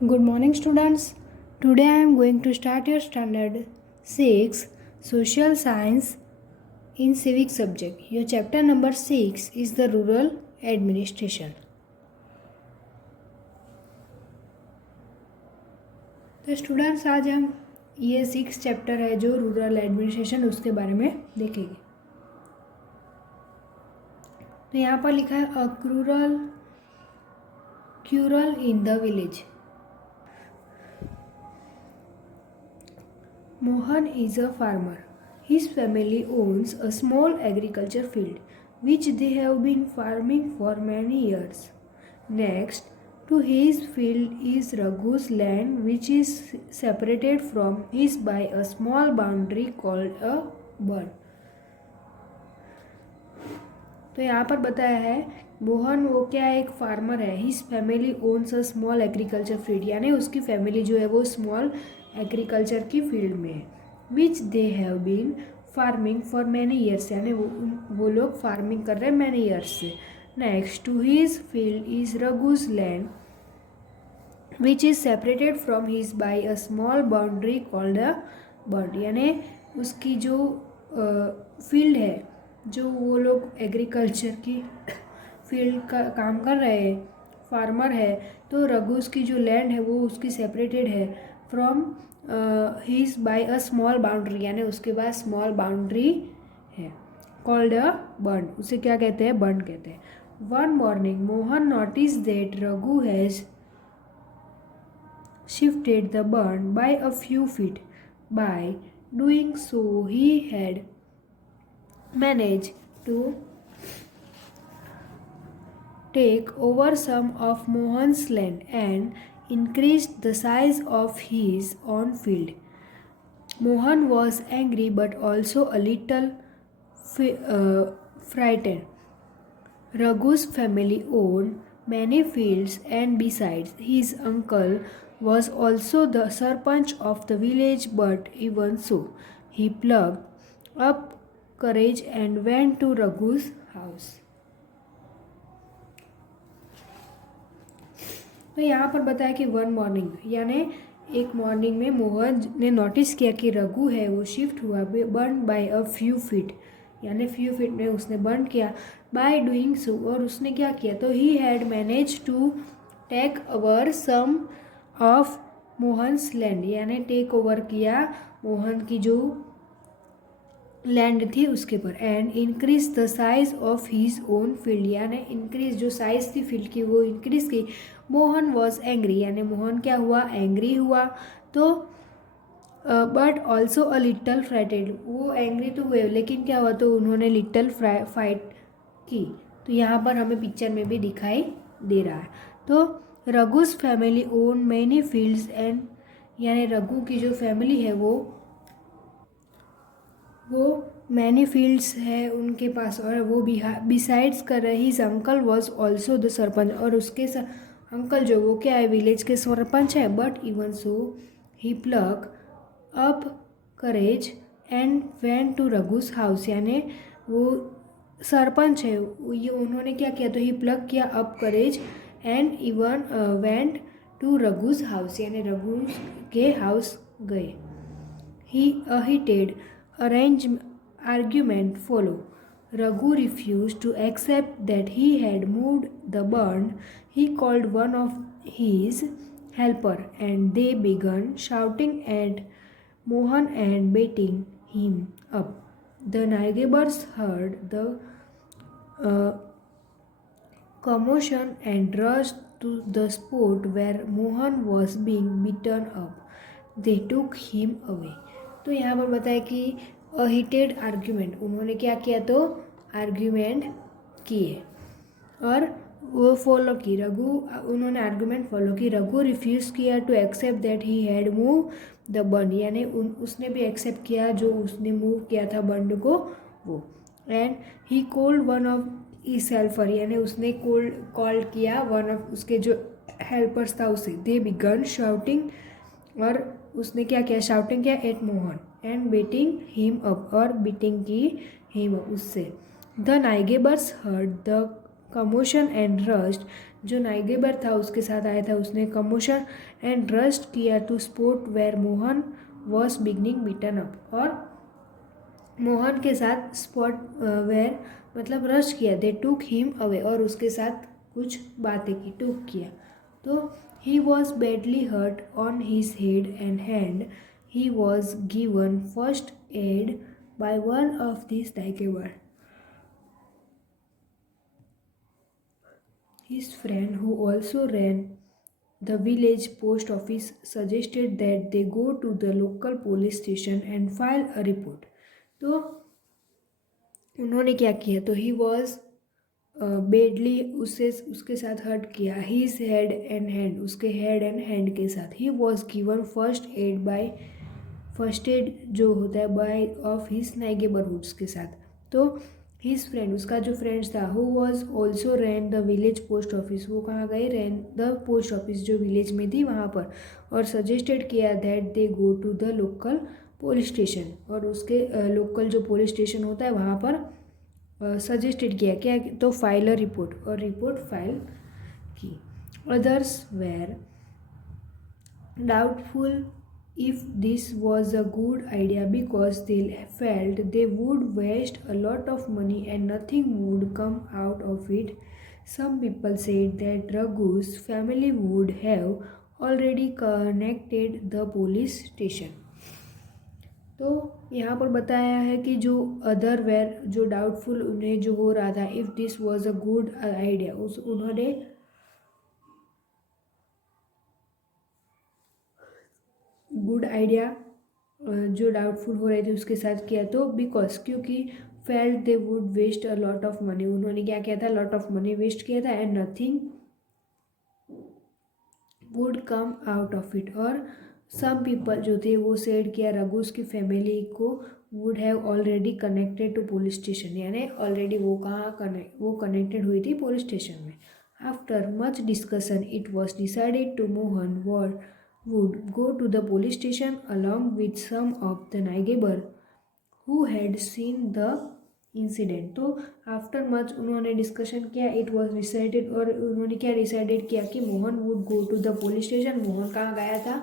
Good morning, students. Today I am going to start your standard 6 social science in civic subject. Your chapter number 6 is the rural administration. तो students आज हम ये 6 chapter है जो rural administration उसके बारे में देखेंगे. तो यहाँ पर लिखा है a quarrel in the village. Mohan is a farmer. His family owns a small agriculture field which they have been farming for many years. Next to his field is Raghu's land which is separated from his by a small boundary called a burn. तो यहाँ पर बताया है मोहन वो क्या है, एक farmer है. His family owns a small agriculture field, यानी उसकी फैमिली जो है वो स्मॉल एग्रीकल्चर की फील्ड में है. Which they have been farming for many years, यानी वो लोग फार्मिंग कर रहे हैं मैनी ईयर्स से. Next to his field is Raghu's land which is separated from his by a small boundary called a bird, यानी उसकी जो फील्ड है, जो वो लोग एग्रीकल्चर की फील्ड का काम कर रहे हैं, फार्मर है, तो रघुस की जो लैंड है वो उसकी सेपरेटेड है from his by a small boundary, यानी उसके पास स्मॉल बाउंड्री है कॉल्ड अ बर्न. उसे क्या कहते हैं, बर्न कहते हैं. One morning Mohan notice that Raghu has shifted the burn by a few feet. By doing so he had managed to take over some of Mohan's land and increased the size of his own field. Mohan was angry but also a little frightened. Raghu's family owned many fields, and besides, his uncle was also the sarpanch of the village, but even so, he plucked up courage and went to Raghu's house. तो यहाँ पर बताया कि one morning, यानी एक morning में मोहन ने notice किया कि रघु है वो शिफ्ट हुआ burn by a few feet, यानी फ्यू फीट में उसने बर्न किया. बाय डूइंग सो, और उसने क्या किया, तो he had manage to take over some of Mohan's land, यानी टेक ओवर किया मोहन की जो लैंड थी उसके पर. And increase the size of his own field, यानी इंक्रीज जो साइज थी फील्ड की वो इंक्रीज की. मोहन वॉज एंग्री, यानी मोहन क्या हुआ, एंग्री हुआ. तो but also a little frightened, वो एंग्री तो हुए लेकिन क्या हुआ, तो उन्होंने लिटल फाइट की. तो यहाँ पर हमें पिक्चर में भी दिखाई दे रहा है. तो Raghu's family own many fields and, यानी रघु की जो फैमिली है वो मैनी फील्ड्स है उनके पास, और वो बिसाइड्स कर रही his uncle was also the sarpanch, और उसके अंकल जो वो क्या है, विलेज के सरपंच है. But even so he pluck up courage and went to Raghu's house, यानी वो सरपंच है, ये उन्होंने क्या किया, तो ही प्लक किया up courage and even went to Raghu's house, यानी रघु के हाउस गए. ही अहिटेड argument follow. Raghu refused to accept that he had moved the burn. He called one of his helper and they began shouting at Mohan and beating him up. The neighbors heard the uh, commotion and rushed to the spot where Mohan was being beaten up. They took him away. तो यहाँ पर बताया कि अ heated argument, उन्होंने क्या किया, तो argument किए और वो फॉलो की. उन्होंने आर्ग्यूमेंट फॉलो की. रघु रिफ्यूज़ किया to accept that he had move the burn, यानी उसने भी एक्सेप्ट किया जो उसने मूव किया था बर्न को वो. And he called one of इस हेल्पर, यानी उसने कॉल किया वन ऑफ उसके जो हेल्पर्स था उसे. दे बिगन शाउटिंग, और उसने क्या किया, शाउटिंग किया at Mohan and beating him up, और बीटिंग की हिम अप उससे. The neighbours heard the commotion and rushed जो नाइगेबर था उसके साथ आया था, उसने कमोशन एंड रस्ट किया to spot where Mohan was beginning beaten up, और मोहन के साथ स्पॉट वेयर मतलब रश किया, दे टूक हिम अवे, और उसके साथ कुछ बातें की, टूक किया। तो he was badly hurt on his head and hand, he was given first aid by one of this neighbour. His friend, who also ran the village post office, suggested that they go to the local police station and file a report. तो उन्होंने क्या किया, तो he was badly, उसके साथ hurt किया, his head and hand, उसके head and hand के साथ, he was given first aid by, first aid जो होता है बाय ऑफ हिज नाइगेबरहुड्स के साथ। तो हिज फ्रेंड, उसका जो फ्रेंड्स था, who was also ran the village post office, वो कहाँ गए, रैन द पोस्ट ऑफिस जो विलेज में थी वहाँ पर, और सजेस्टेड किया that they go to the local police station, और उसके लोकल जो पुलिस स्टेशन होता है वहाँ पर सजेस्टेड किया क्या, तो फाइल अ रिपोर्ट, और रिपोर्ट फाइल की। Others were doubtful if this was a good idea because they felt they would waste a lot of money and nothing would come out of it. Some people said that Raghu's family would have already connected the police station. तो यहाँ पर बताया है कि जो other where, जो doubtful उन्हें जो हो रहा था, if this was a good idea, उस उन्होंने गुड आइडिया जो डाउटफुल हो रहे थे उसके साथ किया, तो बिकॉज क्योंकि felt they would waste a lot of money, उन्होंने क्या किया था, लॉट ऑफ मनी वेस्ट किया था, and nothing would come out of it, और सम पीपल जो थे वो सेड किया रघुस की फैमिली को would have already connected to police station, यानी ऑलरेडी वो वो कनेक्टेड हुई थी पुलिस स्टेशन में। After much discussion it was decided to Mohan would go to the police station along with some of the neighbor who had seen the incident. तो after much उन्होंने discussion किया, it was decided, और उन्होंने क्या decided किया कि Mohan would go to the police station, Mohan कहाँ गया था,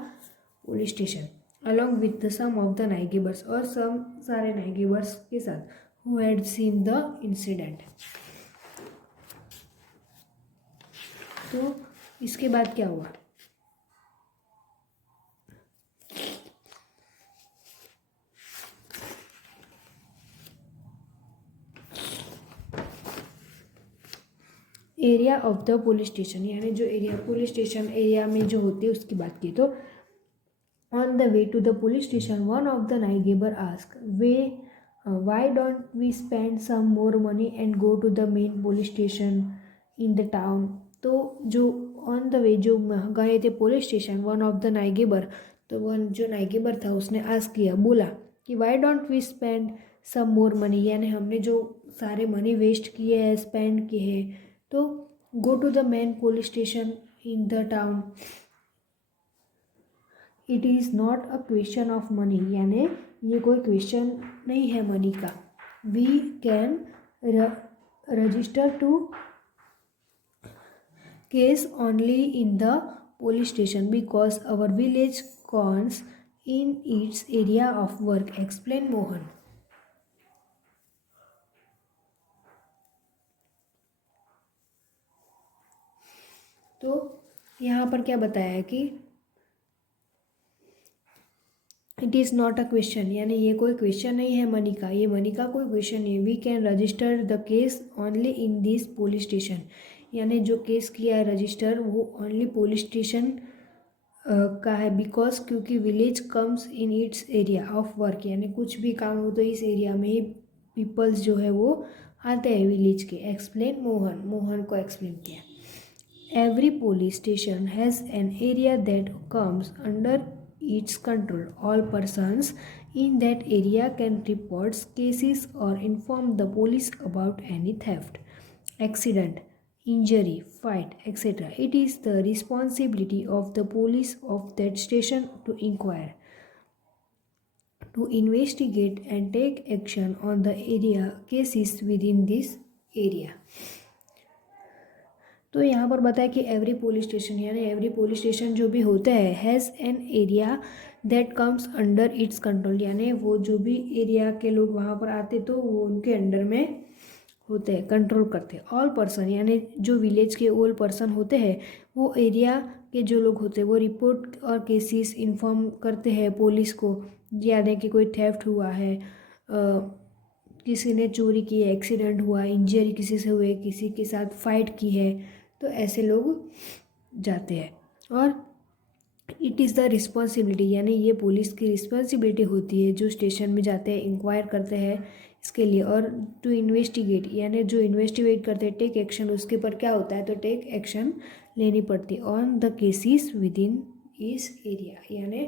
police station, along with the some of the neighbours, और सम सारे नाइगेबर्स के साथ, who had seen the incident. तो इसके बाद क्या हुआ, area of the police station, यानी जो एरिया पुलिस स्टेशन एरिया में जो होती है उसकी बात की। तो on the way to the police station one of the neighbour ask way why don't we spend some more money and go to the main police station in the town. तो जो ऑन द वे जो गए थे police station, one of the neighbour, तो one जो नाइगेबर था उसने ask किया, बोला कि why don't we spend some more money, यानी हमने जो सारे मनी वेस्ट किए हैं, स्पेंड किए हैं, तो go to the main police station in the town. It is not a question of money, यानी ये कोई क्वेश्चन नहीं है मनी का। We can register to case only in the police station because our village comes in its area of work, explain Mohan. तो यहाँ पर क्या बताया है कि it is not a question, यानी ये कोई क्वेश्चन नहीं है मनी का, ये मनी का कोई क्वेश्चन नहीं है। We can register the case only in this police station, यानी जो केस किया है रजिस्टर वो ओनली पुलिस स्टेशन का है, बिकॉज क्योंकि village comes in its area of work, यानी कुछ भी काम हो तो इस एरिया में ही पीपल्स जो है वो आते हैं विलेज के। एक्सप्लेन मोहन, मोहन को एक्सप्लेन किया। Every police station has an area that comes under its control. All persons in that area can report cases or inform the police about any theft, accident, injury, fight, etc. It is the responsibility of the police of that station to inquire, to investigate and take action on the area cases within this area. तो यहाँ पर बताया कि every police station यानी every police station जो भी होता है has an area that comes under its control, यानी वो जो भी एरिया के लोग वहाँ पर आते तो वो उनके अंडर में होते हैं, कंट्रोल करते हैं। ऑल पर्सन यानी जो विलेज के ऑल पर्सन होते हैं वो एरिया के जो लोग होते हैं वो रिपोर्ट और केसेस इन्फॉर्म करते हैं पुलिस को, यानी कि कोई थेफ्ट हुआ है, किसी ने चोरी की है, एक्सीडेंट हुआ, इंजरी किसी से हुए, किसी के साथ फाइट की है, तो ऐसे लोग जाते हैं। और इट इज़ द रिस्पॉन्सिबिलिटी यानी ये पुलिस की रिस्पॉन्सिबिलिटी होती है जो स्टेशन में जाते हैं, इंक्वायर करते हैं इसके लिए, और टू इन्वेस्टिगेट यानी जो इन्वेस्टिगेट करते हैं, टेक एक्शन उसके ऊपर क्या होता है तो टेक एक्शन लेनी पड़ती है on the cases with in इस एरिया यानी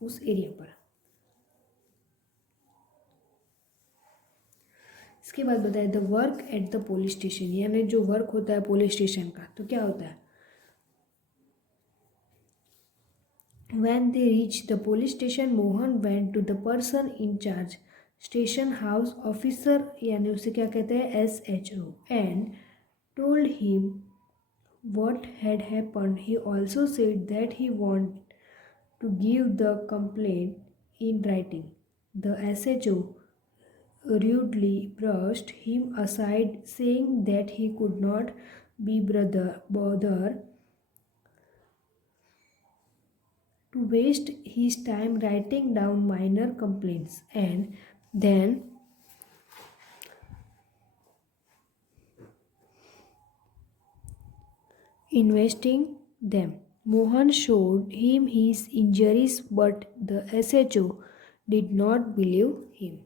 उस एरिया पर। इसके बाद बताया the work at the police station यानी जो वर्क होता है पुलिस स्टेशन का तो क्या होता है। When they reached the police station, Mohan went to the person in charge, station house officer यानी उसे क्या कहते हैं SHO, and told him what had happened. He also said that he wanted to give the complaint in writing. The SHO rudely brushed him aside, saying that he could not be bothered to waste his time writing down minor complaints and then investing them. Mohan showed him his injuries, but the SHO did not believe him.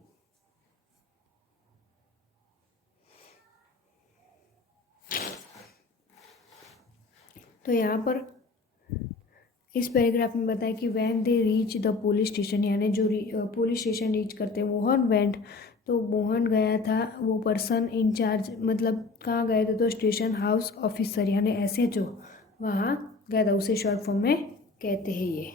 तो यहाँ पर इस paragraph में बताया कि when they reach the police station यानी जो police station reach करते हैं मोहन वेंट तो मोहन गया था, वो पर्सन इंचार्ज मतलब कहाँ गए थे तो स्टेशन हाउस ऑफिसर यानी SHO वहाँ गया था, उसे शॉर्ट फॉर्म में कहते हैं ये।